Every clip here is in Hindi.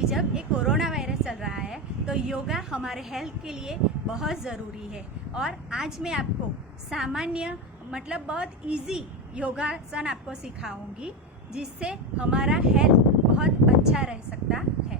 कि जब ये कोरोना वायरस चल रहा है तो योगा हमारे हेल्थ के लिए बहुत ज़रूरी है। और आज मैं आपको सामान्य मतलब बहुत इजी योगासन आपको सिखाऊंगी जिससे हमारा हेल्थ बहुत अच्छा रह सकता है।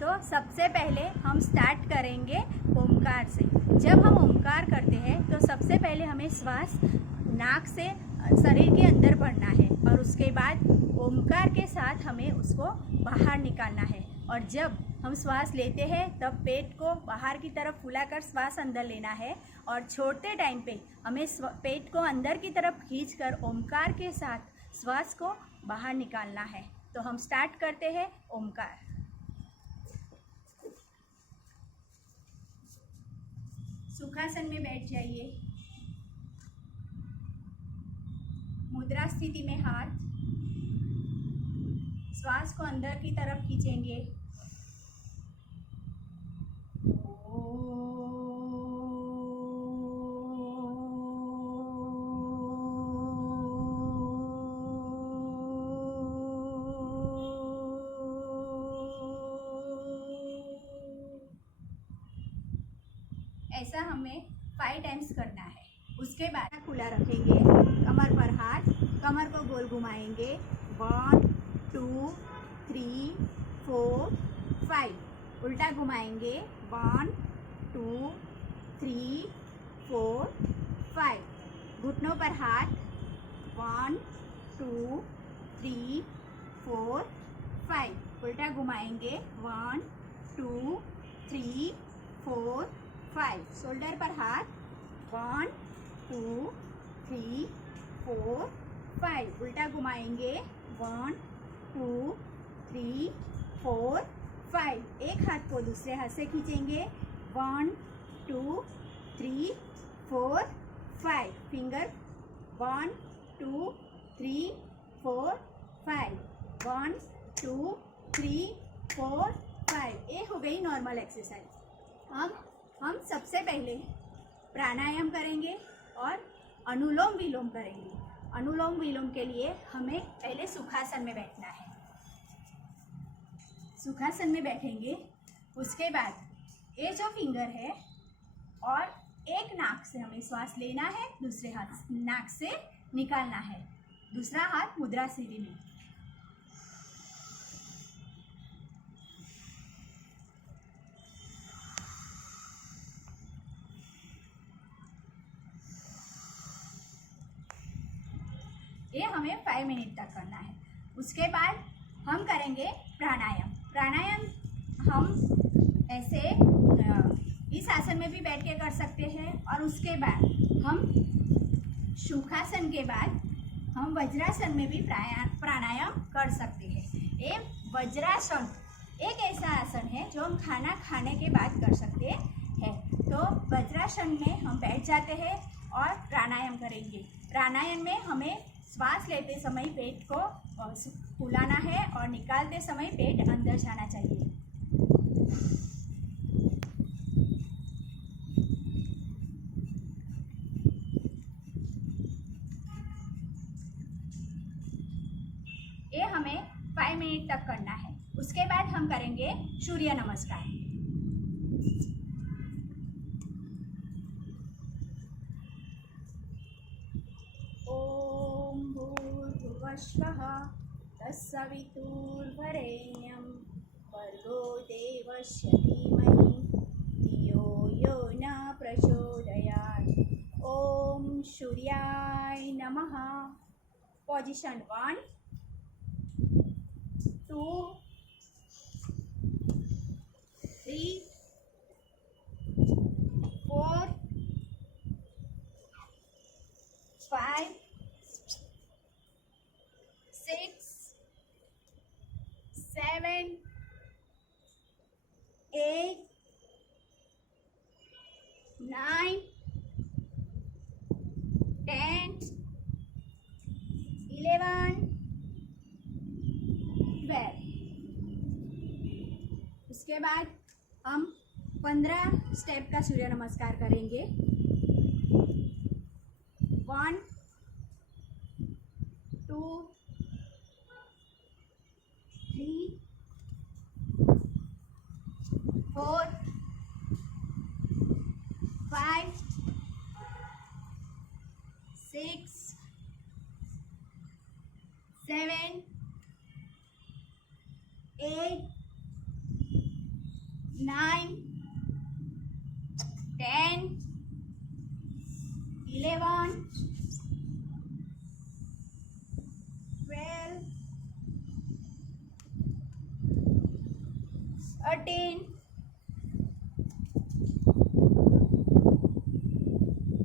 तो सबसे पहले हम स्टार्ट करेंगे ओमकार से। जब हम ओमकार करते हैं तो सबसे पहले हमें श्वास नाक से शरीर के अंदर भरना है और उसके बाद ओमकार के साथ हमें उसको बाहर निकालना है। और जब हम श्वास लेते हैं तब पेट को बाहर की तरफ फुलाकर श्वास अंदर लेना है और छोड़ते टाइम पे हमें पेट को अंदर की तरफ खींचकर ओमकार के साथ श्वास को बाहर निकालना है। तो हम स्टार्ट करते हैं ओमकार। सुखासन में बैठ जाइए। मुद्रा स्थिति में हाथ, श्वास को अंदर की तरफ खींचेंगे। ऐसा हमें 5 टाइम्स करना है। उसके बाद खुला रखेंगे, कमर पर हाथ, कमर को गोल घुमाएंगे। 1 2 3 4 5। उल्टा घुमाएंगे। 1 2 3 4 5। घुटनों पर हाथ। 1 2 3 4 5। उल्टा घुमाएंगे। 1 2 3 4 5। शोल्डर पर हाथ। 1 2 3 4 5। उल्टा घुमाएंगे। 1 2 3 4 5। एक हाथ को दूसरे हाथ से खींचेंगे। 1 2 3 4 5। फिंगर 1 2 3 4 5। 1 2 3 4 5। ये हो गई नॉर्मल एक्सरसाइज। अब हम सबसे पहले प्राणायाम करेंगे और अनुलोम विलोम करेंगे। अनुलोम विलोम के लिए हमें पहले सुखासन में बैठना है। सुखासन में बैठेंगे। उसके बाद ये जो फिंगर है और एक नाक से हमें श्वास लेना है, दूसरे हाथ नाक से निकालना है। दूसरा हाथ मुद्रा स्थिति में। ये हमें 5 मिनट तक करना है। उसके बाद हम करेंगे प्राणायाम। प्राणायाम हम ऐसे इस आसन में भी बैठ के कर सकते हैं और उसके बाद हम सुखासन के बाद हम वज्रासन में भी प्राणायाम कर सकते हैं। ये वज्रासन एक ऐसा आसन है जो हम खाना खाने के बाद कर सकते हैं। तो वज्रासन में हम बैठ जाते हैं और प्राणायाम करेंगे। प्राणायाम में हमें श्वास लेते समय पेट को फुलाना है और निकालते समय पेट अंदर जाना चाहिए। ये हमें 5 मिनट तक करना है। उसके बाद हम करेंगे सूर्य नमस्कार। स्वः तत्सवितुर्वरेण्यं भर्गो देवस्य धीमहि धियो यो न प्रचोदयात्। ओम सूर्याय नमः। पोजीशन 1 2 3 4 5 6 7 8 9 10 11 12। उसके बाद हम 15 स्टेप का सूर्य नमस्कार करेंगे। 1 2 3 11, 12, 13,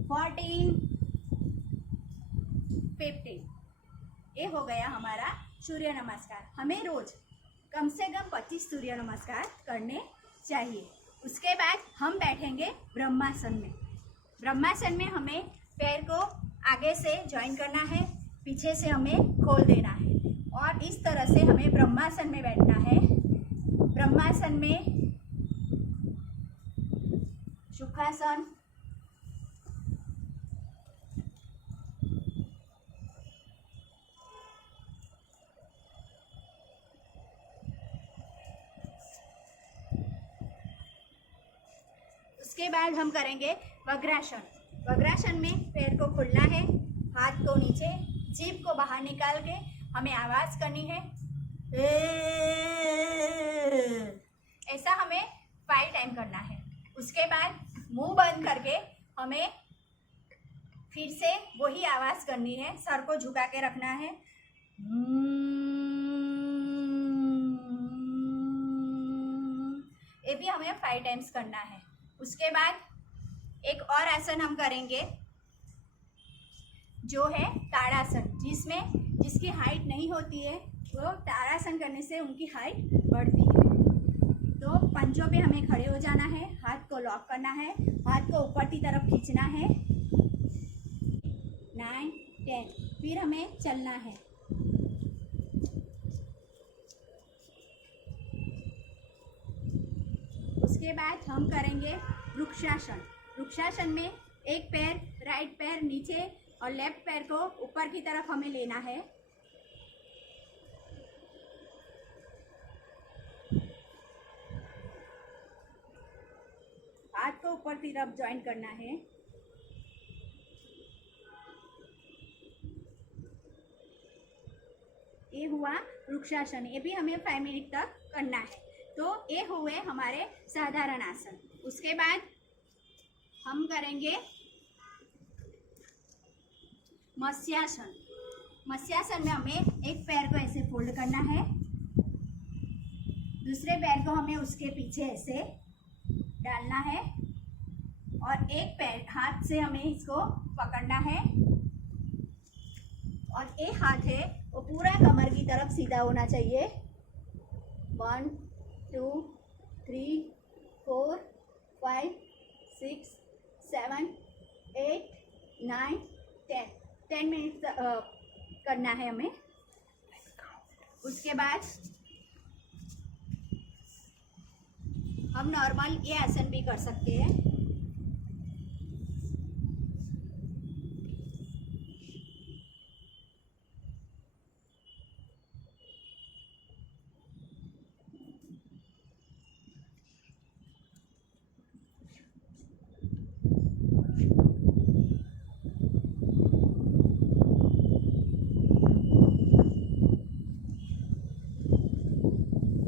14, 15। ये हो गया हमारा सूर्य नमस्कार। हमें रोज कम से कम 25 सूर्य नमस्कार करने चाहिए। उसके बाद हम बैठेंगे ब्रह्मासन में। ब्रह्मासन में हमें पैर को आगे से ज्वाइन करना है, पीछे से हमें खोल देना है और इस तरह से हमें ब्रह्मासन में बैठना है। ब्रह्मासन में सुखासन, उसके बाद हम करेंगे वज्रासन। वज्रासन में पैर को खोलना है, हाथ को नीचे, जीभ को बाहर निकाल के हमें आवाज करनी है। ऐसा हमें 5 टाइम करना है। उसके बाद मुंह बंद करके हमें फिर से वही आवाज करनी है। सर को झुका के रखना है। ये भी हमें 5 टाइम्स करना है। उसके बाद एक और आसन हम करेंगे जो है ताड़ासन, जिसकी हाइट नहीं होती है वो ताड़ासन करने से उनकी हाइट बढ़ती है। तो पंजों पे हमें खड़े हो जाना है, हाथ को लॉक करना है, हाथ को ऊपर की तरफ खींचना है। 9, 10, फिर हमें चलना है। उसके बाद हम करेंगे वृक्षासन। वृक्षासन में एक पैर, राइट पैर नीचे और लेफ्ट पैर को ऊपर की तरफ हमें लेना है। हाथ को ऊपर की तरफ ज्वाइन करना है। ये हुआ वृक्षासन। ये भी हमें 5 मिनट तक करना है। तो ये हुए हमारे साधारण आसन। उसके बाद हम करेंगे मत्स्यासन। मत्स्यासन में हमें एक पैर को ऐसे फोल्ड करना है, दूसरे पैर को हमें उसके पीछे ऐसे डालना है और एक पैर हाथ से हमें इसको पकड़ना है और एक हाथ है वो पूरा कमर की तरफ सीधा होना चाहिए। 1, 2, 3, 4, 5, 6, 7, 8, 9, 10 मिनट करना है हमें। उसके बाद हम नॉर्मल ये आसन भी कर सकते हैं।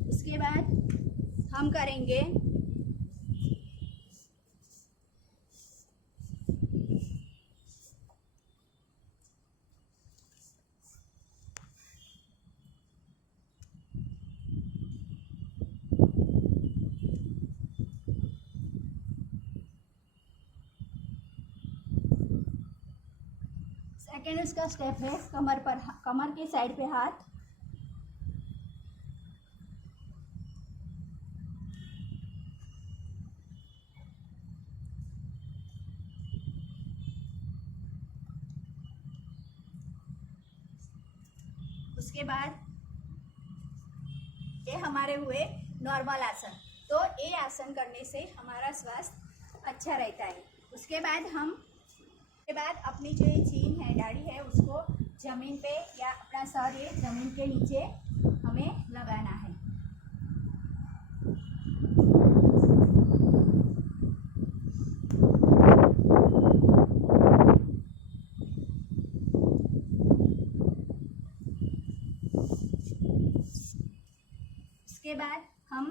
उसके बाद हम करेंगे सेकेंड इसका स्टेप है कमर के साइड पे हाथ, उसके बाद ये हमारे हुए नॉर्मल आसन। तो ये आसन करने से हमारा स्वास्थ्य अच्छा रहता है। उसके बाद अपनी जो ये छीन है, दाढ़ी है, उसको ज़मीन पे या अपना सर है ज़मीन के नीचे हमें लगाना है। उसके बाद हम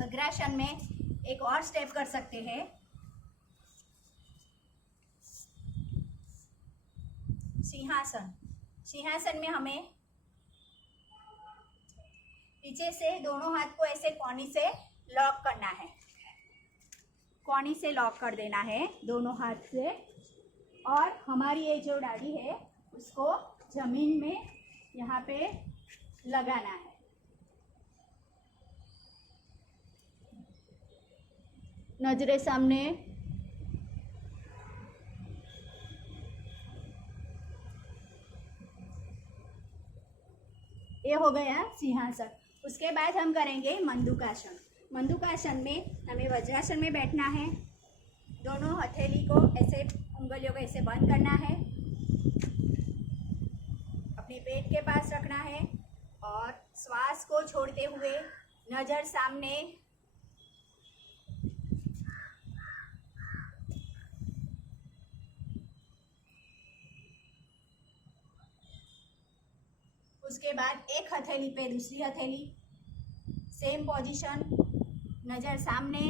वज्रासन में एक और स्टेप कर सकते हैं। सिंहासन। सिंहासन में हमें पीछे से दोनों हाथ को ऐसे कोनी से लॉक करना है, कोनी से लॉक कर देना है दोनों हाथ से, और हमारी ये जो डाली है उसको जमीन में यहाँ पे लगाना है। नजरे सामने। ये हो गया सिंहासन। उसके बाद हम करेंगे मंडूकासन। मंडूकासन में हमें वज्रासन में बैठना है। दोनों हथेली को ऐसे, उंगलियों को ऐसे बंद करना है, अपने पेट के पास रखना है और श्वास को छोड़ते हुए नजर सामने। उसके बाद एक हथेली पे दूसरी हथेली, सेम पोजीशन, नजर सामने।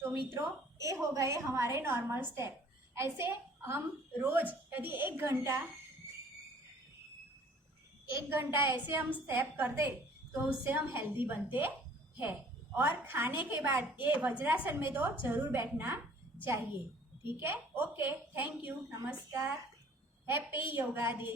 तो मित्रों, ये हो गए हमारे नॉर्मल स्टेप। ऐसे हम रोज यदि एक घंटा ऐसे हम स्टेप कर दे तो उससे हम हेल्दी बनते हैं। और खाने के बाद ये वज्रासन में तो जरूर बैठना चाहिए। ठीक है, ओके, थैंक यू, नमस्कार, हैप्पी योगा डे।